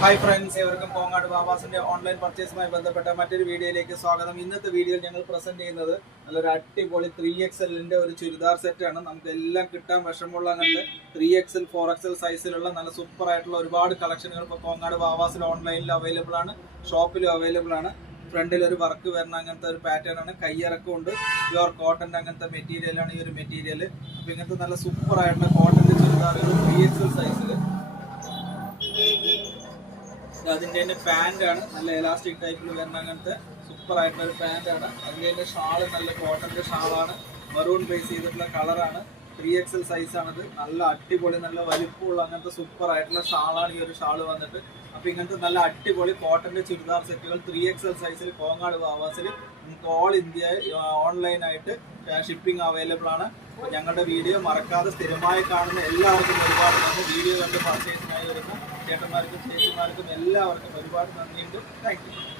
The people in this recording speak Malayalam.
ഹായ് ഫ്രണ്ട്സ്, ഏവർക്കും കോങ്ങാട് ബാബാസിന്റെ ഓൺലൈൻ പർച്ചേസുമായി ബന്ധപ്പെട്ട മറ്റൊരു വീഡിയോയിലേക്ക് സ്വാഗതം. ഇന്നത്തെ വീഡിയോയിൽ ഞങ്ങൾ പ്രസന്റ് ചെയ്യുന്നത് നല്ലൊരു അടിപൊളി 3XL ഒരു ചുരിദാർ സെറ്റാണ്. നമുക്ക് എല്ലാം കിട്ടാൻ വിഷമമുള്ള അങ്ങനത്തെ 3XL 4XL സൈസിലുള്ള നല്ല സൂപ്പർ ആയിട്ടുള്ള ഒരുപാട് കളക്ഷനുകൾ ഇപ്പോൾ കോങ്ങാട് ബാബാസിൽ ഓൺലൈനിൽ അവൈലബിൾ ആണ്, ഷോപ്പിലും അവൈലബിൾ ആണ്. ഫ്രണ്ടിൽ ഒരു വർക്ക് വരുന്ന അങ്ങനത്തെ ഒരു പാറ്റേൺ ആണ്, കയ്യിറക്കം ഉണ്ട്. പ്യുവർ കോട്ടന്റെ അങ്ങനത്തെ മെറ്റീരിയലാണ് ഈ ഒരു മെറ്റീരിയൽ. അപ്പൊ ഇങ്ങനത്തെ നല്ല സൂപ്പർ ആയിട്ടുള്ള കോട്ടന്റെ ചുരിദാറുകൾ 3XL സൈസിൽ. അതിൻ്റെ തന്നെ പാൻ്റാണ്, നല്ല എലാസ്റ്റിക് ടൈപ്പിൽ വരുന്ന അങ്ങനത്തെ സൂപ്പർ ആയിട്ടുള്ള ഒരു പാൻ്റാണ്. അതിൻ്റെ തന്നെ ഷാള് നല്ല കോട്ടൻ്റെ ഷാളാണ്, മെറൂൺ ബേസ് ചെയ്തിട്ടുള്ള കളറാണ്. 3XL സൈസാണിത്. നല്ല അടിപൊളി നല്ല വലിപ്പമുള്ള അങ്ങനത്തെ സൂപ്പർ ആയിട്ടുള്ള ഷാളാണ് ഈ ഒരു ഷാള് വന്നിട്ട്. അപ്പോൾ ഇങ്ങനത്തെ നല്ല അടിപൊളി കോട്ടൻ്റെ ചുരിദാർ സെറ്റുകൾ 3XL സൈസിൽ കോങ്ങാട് ബാബാസിൽ നമുക്ക് ഓൾ ഇന്ത്യ ഓൺലൈനായിട്ട് ഷിപ്പിംഗ് അവൈലബിൾ ആണ്. അപ്പോൾ ഞങ്ങളുടെ വീഡിയോ മറക്കാതെ സ്ഥിരമായി കാണുന്ന എല്ലാവർക്കും ഒരുപാട് നന്ദി. വീഡിയോ കണ്ട് പർച്ചേസിനായി വരുന്ന ചേട്ടന്മാർക്കും ചേച്ചിമാർക്കും എല്ലാവർക്കും ഒരുപാട് നന്ദിയുണ്ട്. Thank you.